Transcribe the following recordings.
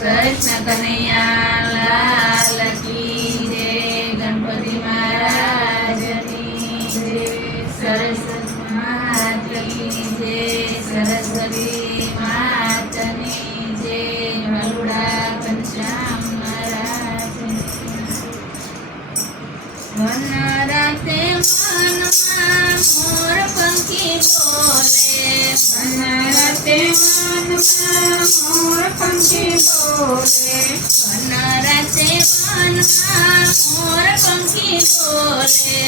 કૃષ્ણ કનૈયા લાલ કી જય. ગણપતિ મહારાજની જય. સરસ્વતી માતની જય. સરસ્વતી માતની જય. વલુડા ઘનશ્યામ મહારાજની. વન રાતે મનમાં મોર પંખી બોલે. વન રાતે મનમાં મોર પંખી બોલે. વન રાતે મનમાં મોર પંખી બોલે.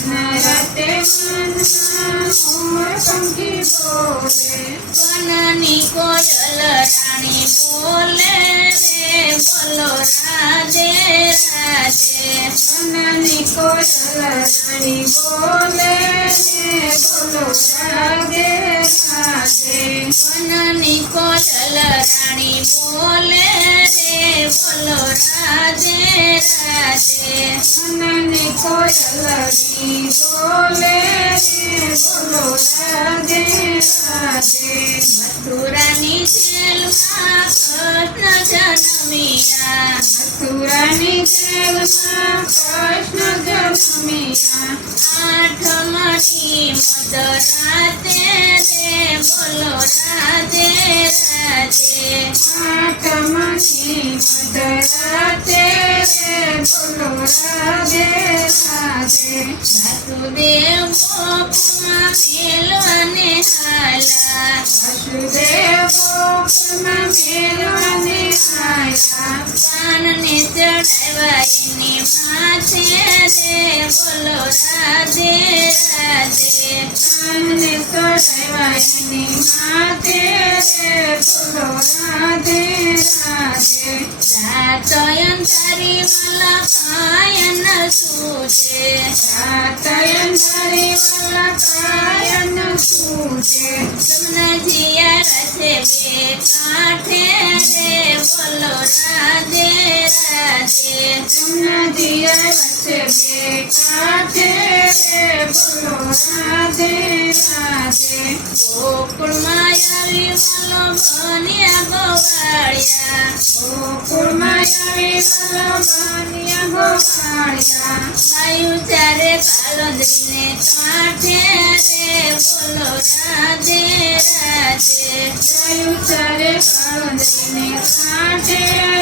વન રાતે મનમાં મોર પંખી બોલે. વનની કોયલ રાણી બોલે રે બોલો રાધે રાધે. વનની કોયલ રાણી બોલે રે બોલો રાધે રાધે. વનની કોયલ રાણી બોલે રે બોલો રાધે રાધે. વનની કોયલ રાણી બોલે રે બોલો રાધે રાધે. મથુરાની જેલમાં કૃષ્ણ જન્મ્યા. મથુરાની જેલમાં કૃષ્ણ જન્મ્યા. આઠમની મધરાતે રે બોલો રાધે રાધે. આઠમની મધરાતે રે બોલો રાધે રાધે. વાસુદેવ ગોકુળમાં મેલવાને આયા. વાસુદેવ ગોકુળમાં મેલવાને આયા. કાનને ચડાવ્યા એની માથે રે બોલો રાધે રાધે. કાનને ચડાવ્યા એની માથે રે બોલો રાધે રાધે. રાતયંતારી મલકાયન સૂજે. રાતયંતારી મલકાયન સૂજે. જમનાજીયા રથે બે કાંઠે રે બોલો રાધે રાધે. જમનાજીયા રથે બે કાંઠે રે બોલો રાધે રાધે. ગોકુળમાં આવી મલો બન્યા ગોવાળિયા. ગોકુળમાં આવી મલો બન્યા ગોવાળિયા. વાયુ ચારે કાલંદરીને કાંઠે રે બોલો રાધે રાધે. વાયુ ચારે કાલંદરીને કાંઠે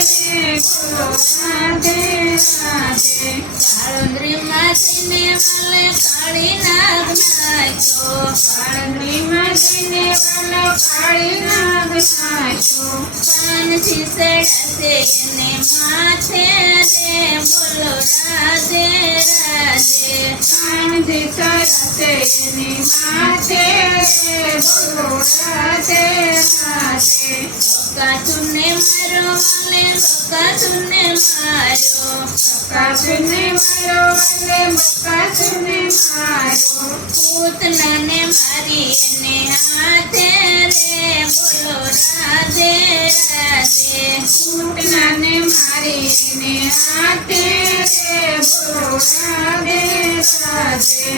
રે બોલો રાધે રાધે. કાળંદરીમાં જઈને મલે કાળી નાગ નાખ્યો. કાળંદરીમાં જઈને મલે કાળી નાગ નાખ્યો. કાનથી ચડાશે એને માથે રે બોલો રાધે રાધે. કાનથી ચડાશે એની માથે રે બોલો રાધે રાધે. બકાસુરને મારો મલે બકાસુરને માર્યો. બકાસુરને મારો મલે બકાસુરને માર્યો. પૂતનાને મારી એને હાથે રે બોલો રાધે રાધે. પૂતનાને મારી એને હાથે રે બોલો રાધે રાધે.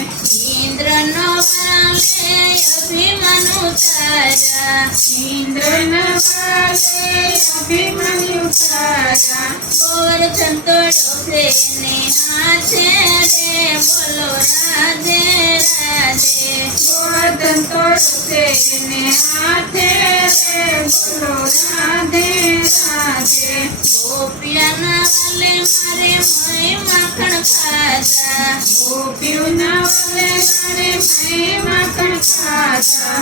ઇન્દ્રનો વાલે અભિમન્યુ તારા. ઇન્દ્રનો વાલે અભિમન્યુ તારા. ગોવર્ધન તોડ્યો એને હાથે રે બોલો રાધે રાધે. ગોવર્ધન તોડ્યો એને હાથે રે બોલો રાધે રાધે. ગોપિયાના વાલે મારે મય માખણ ખાધા. ગોપીઓના વાલે મારે મય માખણ ખાધા.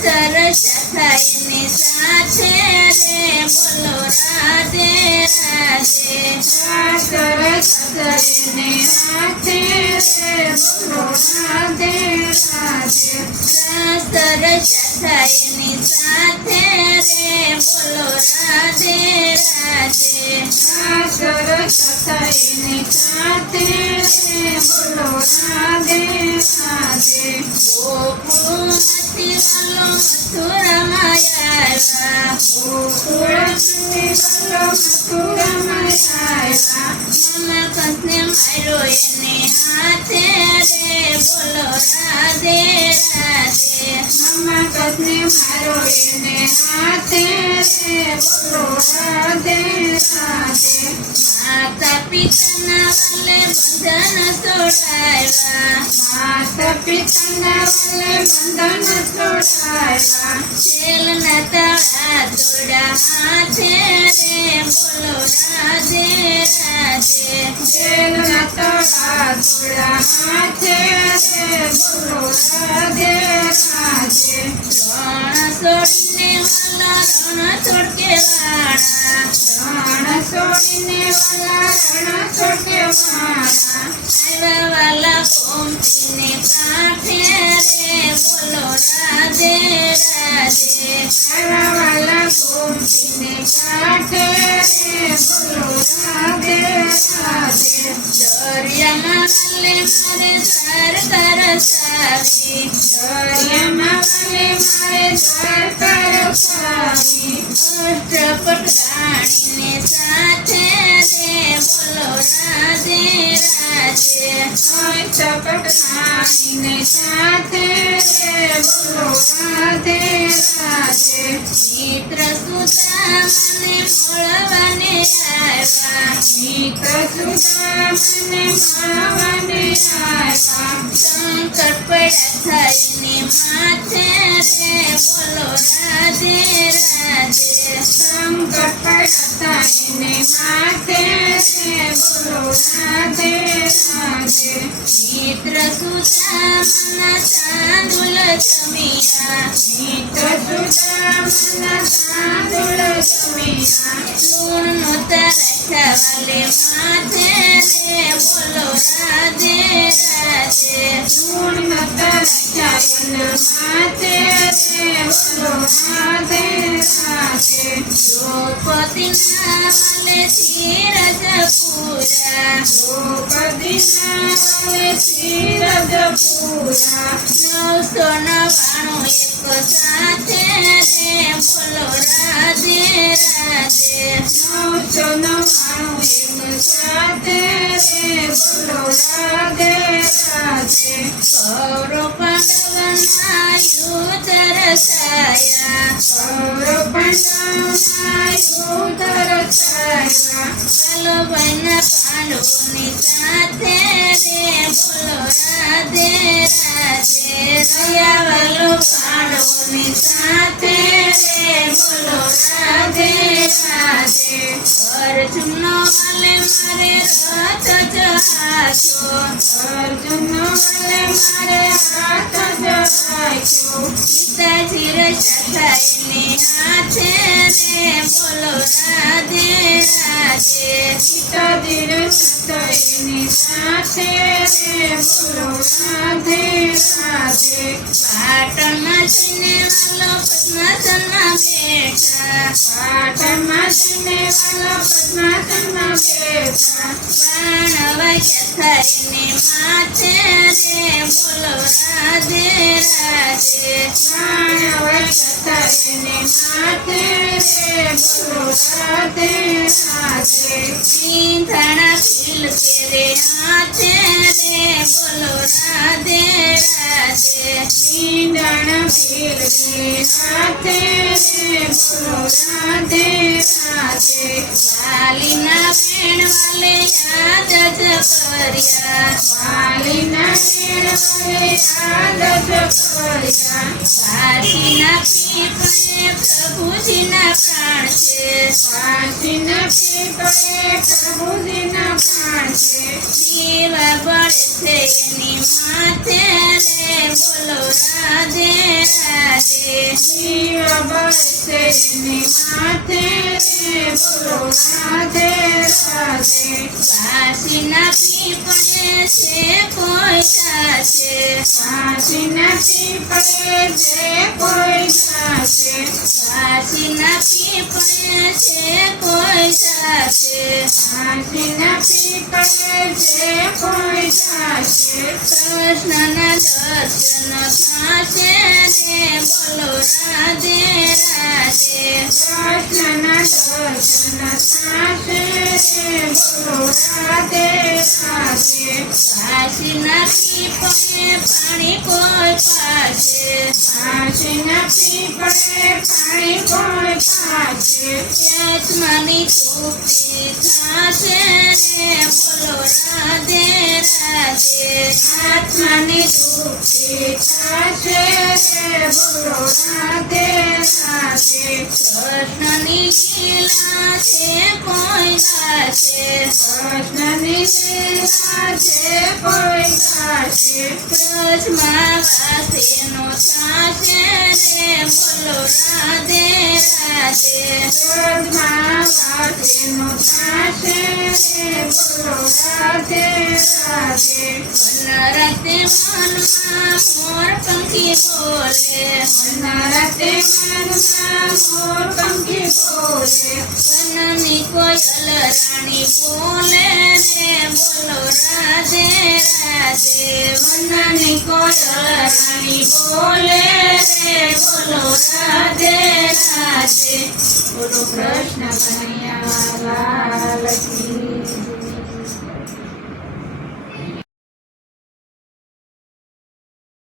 સરસ થાય એની સાથે રે બોલો રાધે રાધે. સરસ થઈને સાથે રે બોલો રાધે રાધે. સરસ થાય એની સાથે રે બોલો રાધે રાધે. સરસ થાય એની સાથે રે બોલો રાધે રાધે. ગોકુળમાંથી વાલો મથુરામાં આવ્યા. ગોકુળમાંથી વાલો મથુરામાં આવ્યા. મામા કંસને માર્યો એને હાથે રે બોલો રાધે રાધે મામા કંસને માર્યો એને હાથે રે બોલો રાધે રાધે માતા પિતાના વાલે બંધન છોડાવ્યા માતા પિતાના વાલે બંધન છોડાવ્યા જેલના તાળા તોડ્યા હાથે રે બોલો રાધે રાધે જેલના તાળા તોડ્યા હાથે રે બોલો રાધે રાધે રણ છોડીને વાલા રણ છોડકે વાળા રણ છોડીને વાલા રણ છોડકે વાળા આવ્યા વાલા ગોમતીને કાંઠે રે બોલો રાધે રાધે આવ્યા વાલા ગોમતીને કાંઠે રે બોલો રાધે રાધે દરિયામાં વાલે મારે ધાર તરસાવી દરિયામાં વાલે મારે ધાર તરસાવી અષ્ટપટ રાણીને સાથે રે બોલો રાધે રાધે ચપટ નાનીને સાથે રે બોલો રાધે રાધે મિત્ર સુદામને મળવાને આવ્યા મિત્ર સુદામને મળવાને આવ્યા સંકટ પડ્યા થઈને માથે રે બોલો રાધે રાધે સંકટ પડ્યા થઈને માથે રે બોલો રાધે રાધે મિત્ર સુદામના ચાંદુલ જમ્યા મિત્ર સુદામના ચાંદુલ જમ્યા લૂણનો તરસ્યા વાલે માથે રે બોલો રાધે રાધે લૂણ તરસ્યા માથે રે બોલો રાધે રાધે દ્રૌપદીના વાલે ધીરજ પૂરા દ્રૌપદીના વાલે ધીરજ પૂરા 999 એક સાથે રે બોલો રાધે રાધે 999 એક સાથે રે બોલો રાધે રાધે કૌરવ પાંડવના યુદ્ધ રચાયા કૌરવ પાંડવના યુદ્ધ રચાયા વલ્લભના પાંડવોની સાથે રે બોલો રાધે રાધે રહ્યા વલ્લભ પાંડવોની સાથે રે બોલો રાધે રાધે અર્જુનનો વાલે મારે રથ જહાજો અર્જુનનો વાલે મારે હાથ જહાજો પિતાજી રચા થઈને હાથે રે બોલો રાધે રાધે પિતાજી રચતાની સાથે રે બોલો રાધે રાધે પાટણમાં જઈને વાલો પદ્માસનમાં બેઠા પાટણમાં જઈને વાલો પદ્માસનમાં બેઠા બાણ વાગ્યા થઈને માથે રે બોલો રાધે રાધે બાણ વાગ્યા થઈને માથે રે બોલો રાધે રાધે સિંધાણા ભીલ પેરે હાથે રે બોલો રાધે રાધે સિંધાણા ભીલ કે હાથે રે બોલો રાધે રાધે વાલીના વેણ વાલે યાદ જ કર્યા વાલીના વેણ વાલે યાદ જ કર્યા કાશીના પીપળે પ્રભુજીના પ્રાણ છે કાશીના પીપળે પ્રભુજીના પ્રાણ છે દીવા બળે છે એની માથે રે બોલો રાધે રાધે દીવા બળે એની માથે રે બોલો રાધે રાધે કાશીના પીપળે છે કોઈ સાથે કાશીના પીપળે છે કોઈ સાથે કાશીના પીપળે છે કોઈ સાથે કાશીના પીપળે જે કોઈ જાશે કૃષ્ણના દર્શન થાશે રે બોલો રાધે રાધે કૃષ્ણના દર્શન થાશે રે બોલો રાધે રાધે કાશીના પીપળે પાણી કોઈ પાશે કાશીના પીપળે પાણી કોઈ પાશે આત્માની તૃપ્તિ થાશે રે બોલો રાધે રાધે આત્માની તૃપ્તિ થાશે રે બોલો રાધે રાધે કૃષ્ણની લીલા છે કોઈ ગાશે કૃષ્ણની લીલા છે કોઈ ગાશે બ્રજમાં વાસેનો થાશે રે બોલો રાધે રાધે ક્રોધમાં વાસેનો થાશે રે બોલો રાધે રાધે વનરતે મનમાં મોર પંખી બોલે નરતે મનમાં મોર પંખી બોલે વનની કોયલ રાણી બોલે રે બોલો રાધે રાધે વનની કોયલ રાણી બોલે રે બોલો રાધે રાધે બોલો કૃષ્ણ કનૈયા